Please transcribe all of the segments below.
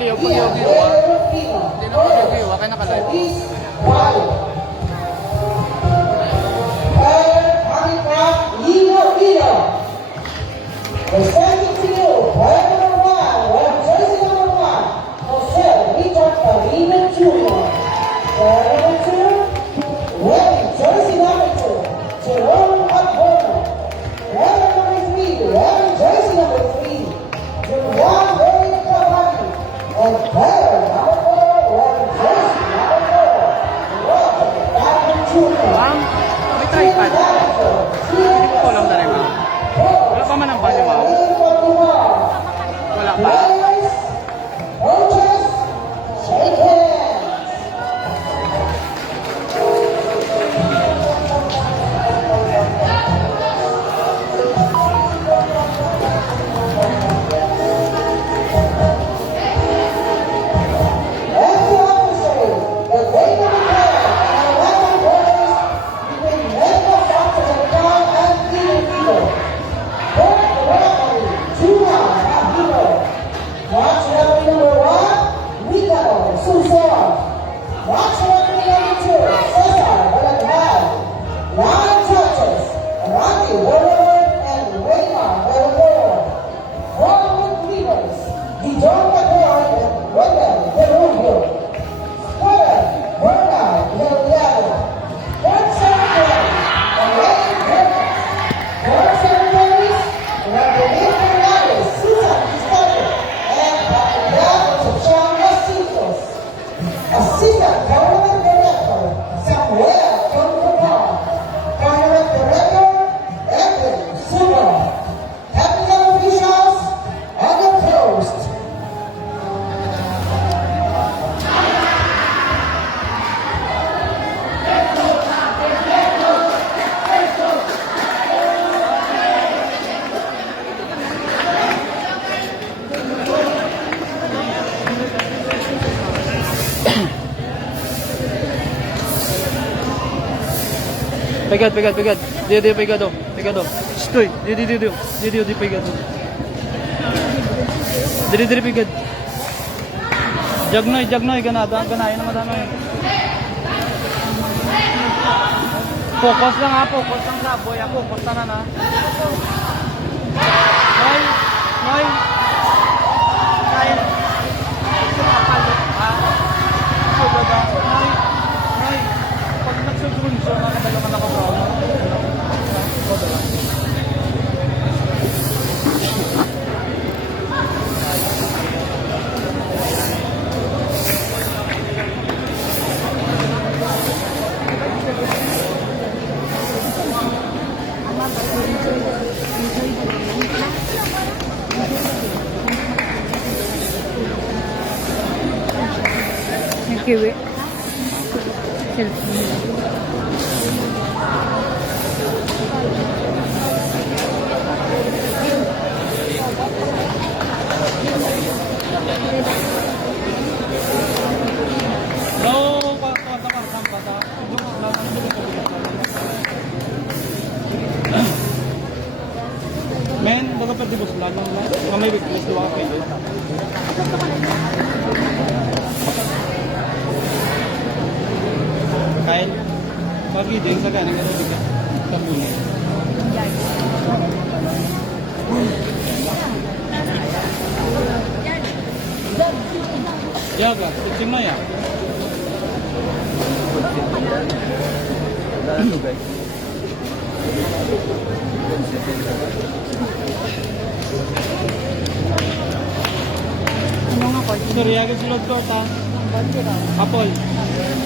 Leo, pag-Leo, ha? Hindi na pag-Leo, ha? Kaya nakalive. Presenting to you, player number 1, wearing jersey number 1, Jose Victor Carino Jr. Player number 2, wearing jersey number 2, Jerome Aquino. Player number 3, wearing jersey number 3, Juan Rey Cavani. And player number 4, wearing jersey number 4, Roger Carino Jr. Ma'am, may tripod. Hindi ko alam na rin, ma'am. Wala pa man ang bali, ma'am. Wala pa. Coaches, shake hands. As the officer, the weight of the player and 11 borders between medical doctors and John and Peter Peter. Both correctly, 2-1 Peter. Watch referee number 1, Ricardo Susor. Watch referee number 2, Cesar Valentine. Line judges, Rocky Woodward and Raymond Valentine. Forward leaders, Dijon Macor and Wendell Derubio. Square, Bernard Liliano. Third secretary, Elaine Bernard. Fourth secretaries, Reverend Fernandez, Susan Pistacho, and Patrick Concepcion Jacintos. Assistant Tournament Director, Samuel Concobar. Tournament Director, Edwin Sugo. Technical officials, Anna Prost. Pegado. Dia, pegado. Estoy. Dia, pegado. Diri, pegado. Jagnoy, ganada. Ganayan na madanoy. Focus lang ha, focus lang sa boy. Focus na na. Noy. Kaya. Kapalo. Ha? Sugod ha. Noy. Pag nagsusunso na nadalaman ako bro. Kiwi. Cellphone. Men, baga pwede bus lang. Mga may weakness, luwa ka pwede. Kyle, pag-iding sa ganang gano'n dito. Sa puno. Yaga, fixing na yan. Ano nga ko? Suryaga si Lord Court ha. Apol.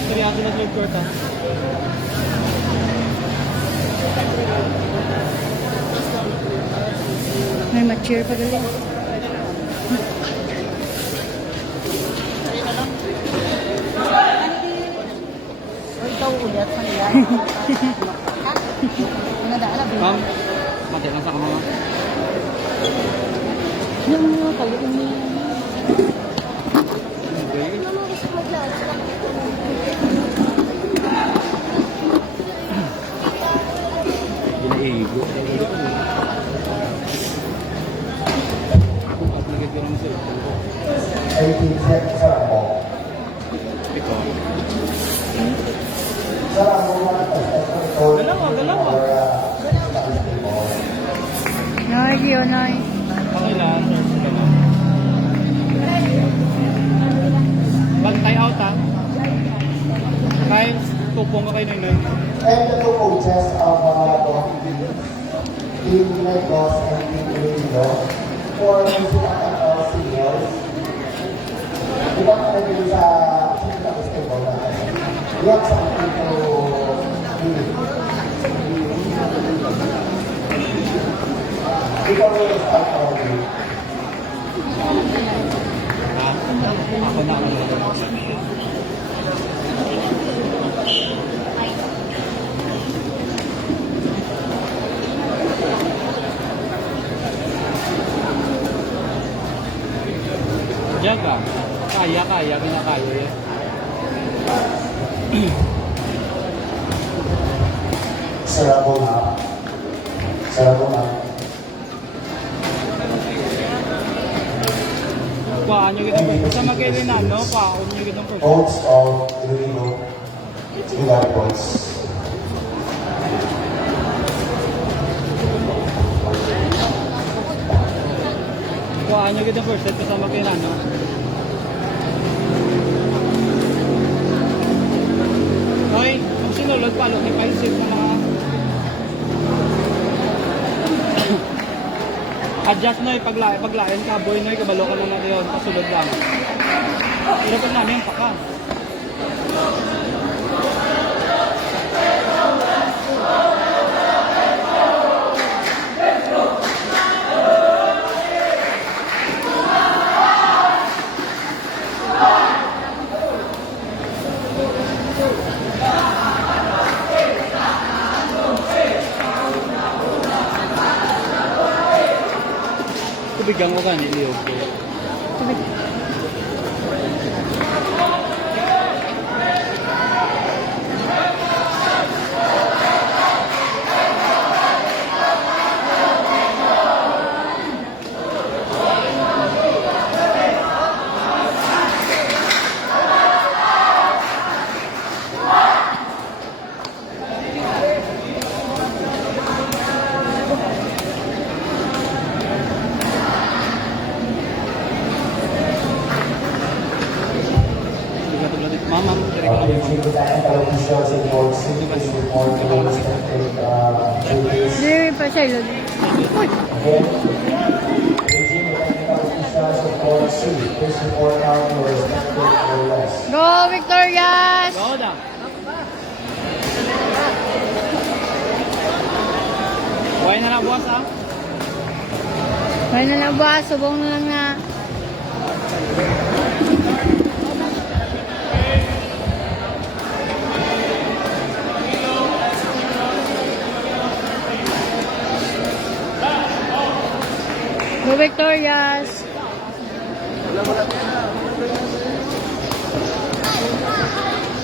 Suryaga si Lord Court ha. May ma-cheer pa galing. Ikaw ulit sa nila. Ma'am, mati lang sa kamama. Yung tayo ini. Ginaigo. Ako at nagagawin mo sa ito. 18 sarang mo. Ito. Sarang mo na ito. Dalawa. Nay, yun, nay. Okay lang. Sige lang. Bantay out ha. Kahit tupong ka kayo nun. And the two coaches of Team Negos and Team Ringo for the seniors. Di ba ka naging sa basketball natin? We have something to do. Ikaw yung start our game. Ako na ako. Jaga. Kaya, kinakaya eh. Sarap mo na. Kuhaan nyo kitang first. Sa magkailan no? Kuhaan nyo kitang first. Coach of Ringo. You got it, coach. Kuhaan nyo kitang first. Set kasama kailan no? Hoy, kung sinulod pa, lukay pa yung safe na mga adjust na paglayan ka, boy na kabalo ka naman yun, pasulod lang. Pero pag namin, paka. Tubigan ko ka, niliyog ko. Tubig. Mama, kaya ka If you would like to officials in your city, please report to the respective duties. Hindi pa siya, Lord. Uy! Again, Beijing technical officials of Port C, please report out to your respective areas. Go, Victorious! Go da. Buhay na lang buwas ha. May na lang ba? Subong na lang nga. Go, Victorious!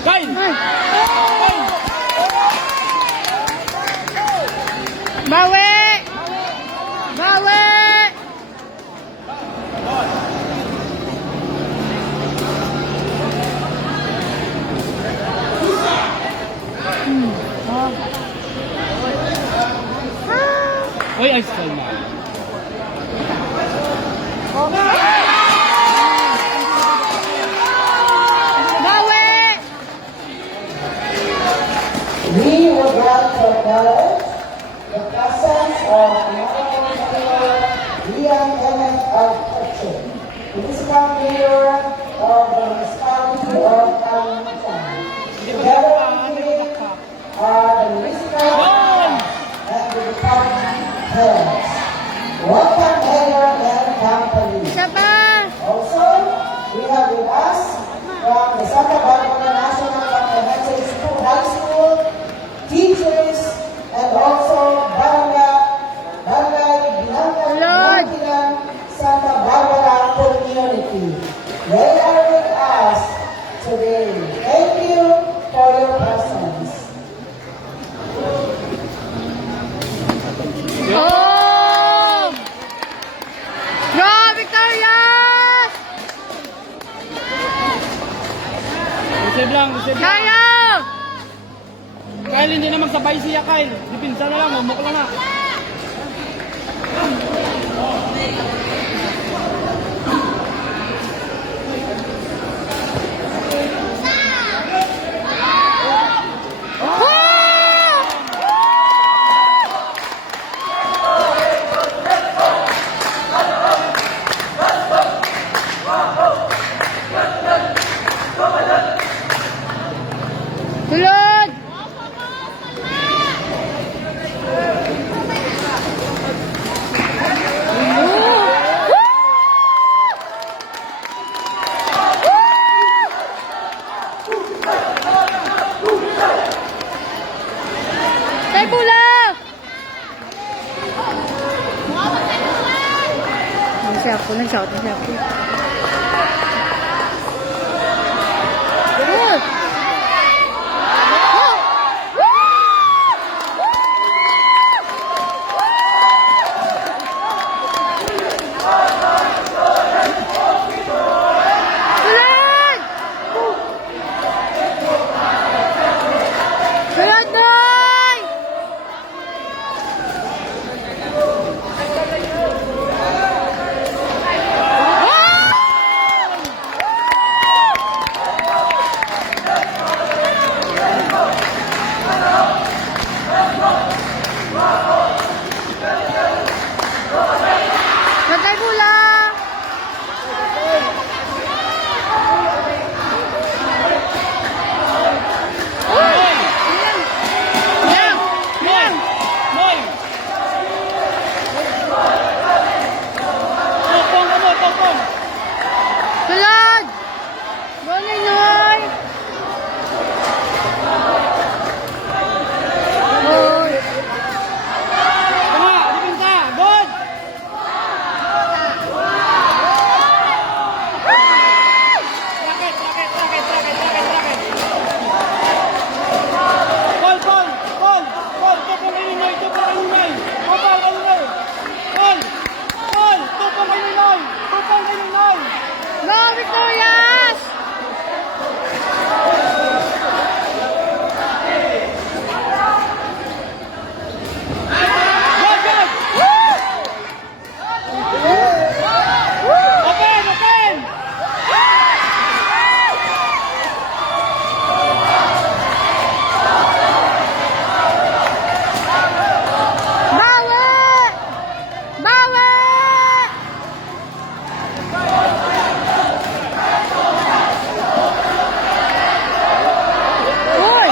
Kain! Ay! Bawi! Bawi! Uy, ice cream na. Bawi! We would like to acknowledge the presence of Mayor Liam Emmett of Kitchen, Municipal Mayor of the Municipality of Kalimantan. Together with him are the municipal and the department heads. Welcome, Mayor and company. Isa pa! Also, we have with us from the Santa Barbara National Comprehensive School High School, teachers, and also Barangay Lord. Binangan Santa Barbara community. They are with us today. Thank you for your presence. lang, receive lang. Tayo! Kyle, hindi na magsabay siya, Kyle. Dipinsa na lang, umukla na. Sulod! Tay bola! Nag-shout. Good! Sulod! Sulod, Noy! Matay bola! Yang! Yang! Moy! Topong ka mo, topong! Sulod! Boleh, Noy! Good! Tama, dipinsa! Good! Raket! Call! Topong kayo Noy! Call! Topong kayo Noy! Go, Victorias! Good! Open! Bawi! Bawi! Uy!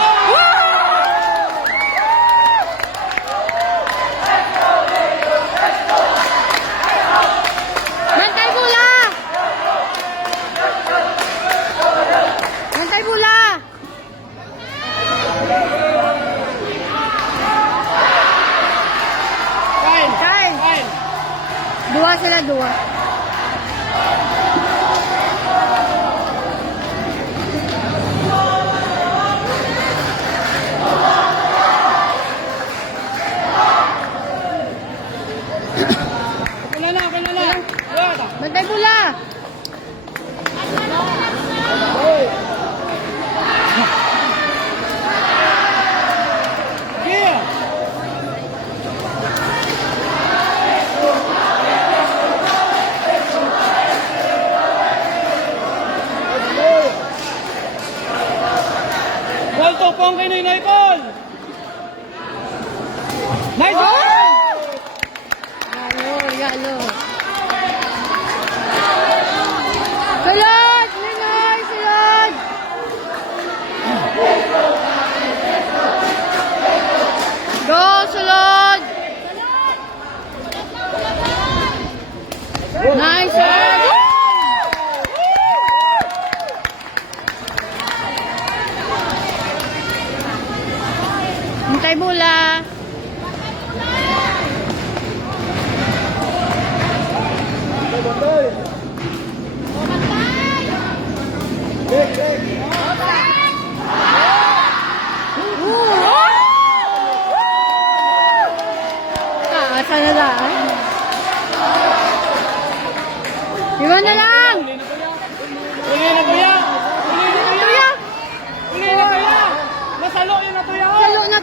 Bantay bola! Bantay bola! Kyle! Kyle! Dua sila, dua. Okay na. Good! Bantay bola! Gear! Ball topong kayo Noy! Call! Nice one! Yalo. Sulod! Ninoy! Sulod! Go, sulod! Nice one!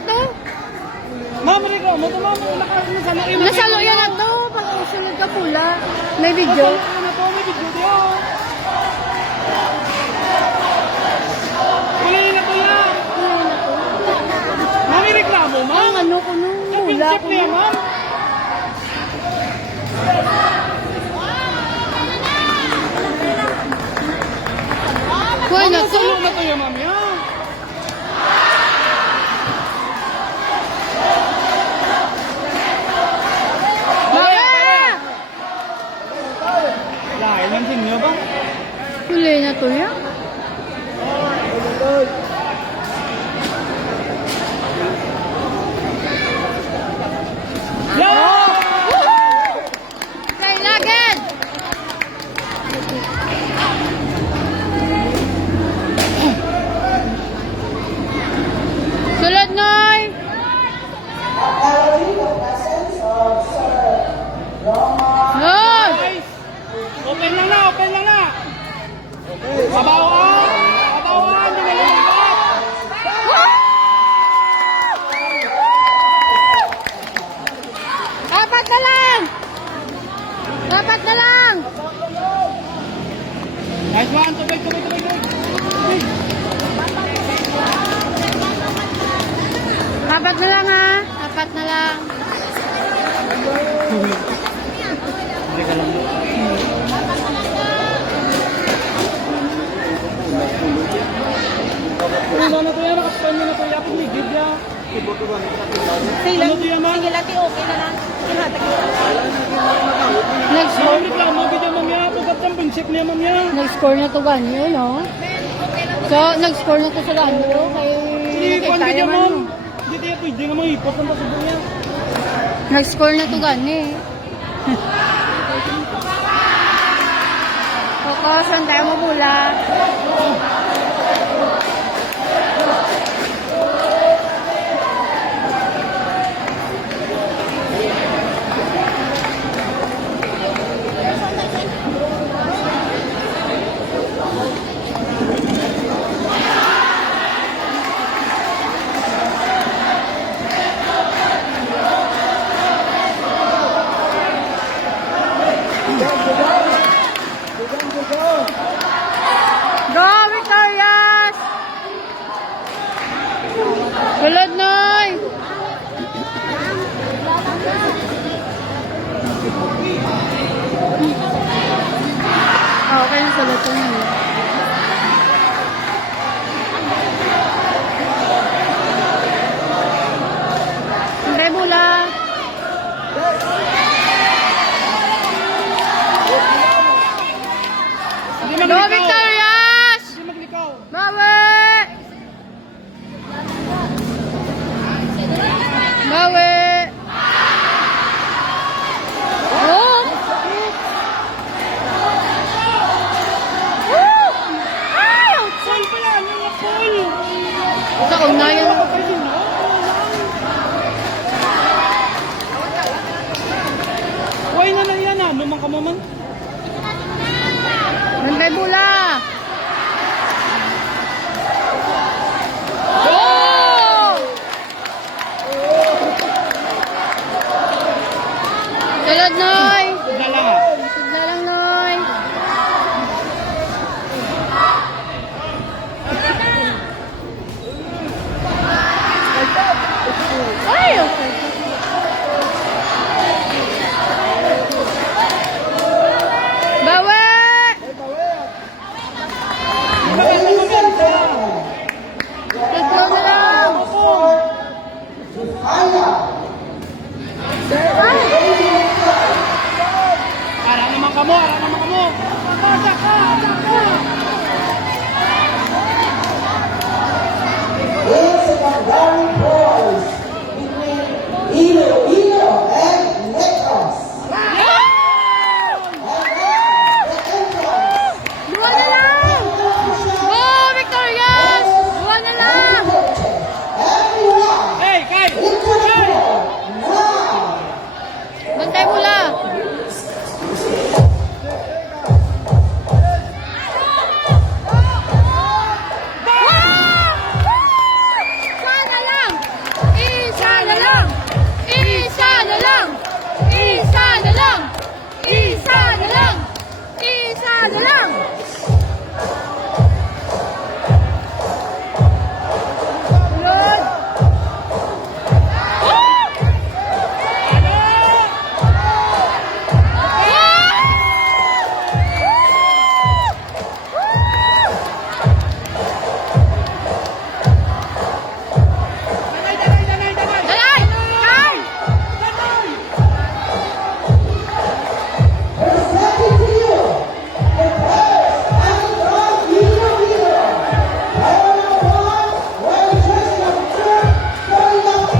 to. Ma'am, reklamo to, ma'am. Nasalo yan. Nasalo yan na to. Pag usunod ka pula. May video. Nasalo na to, may video diyo. Kulay na to yan. Ma'am, may reklamo, ma'am. Ang ano ko nung mula Championship ko niya, nung. ma'am. Kuha na to. Nasalo na to yan, ma'am, yan. Bakit? Lain lang din niyo ba? Kulay na to yan. Yeah! Kay Lagad! Sulod, Noy! Acknowledging the presence of Sir Roma. Noy! Guys, open lang na, open lang na. Kabawan! Kabawan! Hindi na lumabas! Apat na lang! Apat na lang! Nice one, tubig, tubig, tubig, tubig. Apat na lang ha! Apat na lang. Hindi ka lang. Ano na to yan? Nakaspan nyo na to. Yapag may gid ya. Ano to yan, ma'am? Nag-score, Ma'am, reklamo, bigyan ma'am ya. Pugat championship niya, ma'am ya. nag-score na to ganyo, no? So, nag-score na to sa ganyo kay Hindi, kung tayo bigyan, man, ma'am. no? Hindi tayo pwede nga mga ipot ng pasubong yan. Nag-score na to ganyo eh. Focus, saan tayo mabula? Go, Victorious! Sulod, Noy! Okay na sulod ko nyo. Hindi, bula. Hindi Go, maglikaw. Victorious! Hindi maglikaw. Bawi! Bawi! Oh! Woo! Ay! Full pa yan, yung na full. Sa una yan. Uy na lang yan ah, lumang ka mo man. Nanday bula!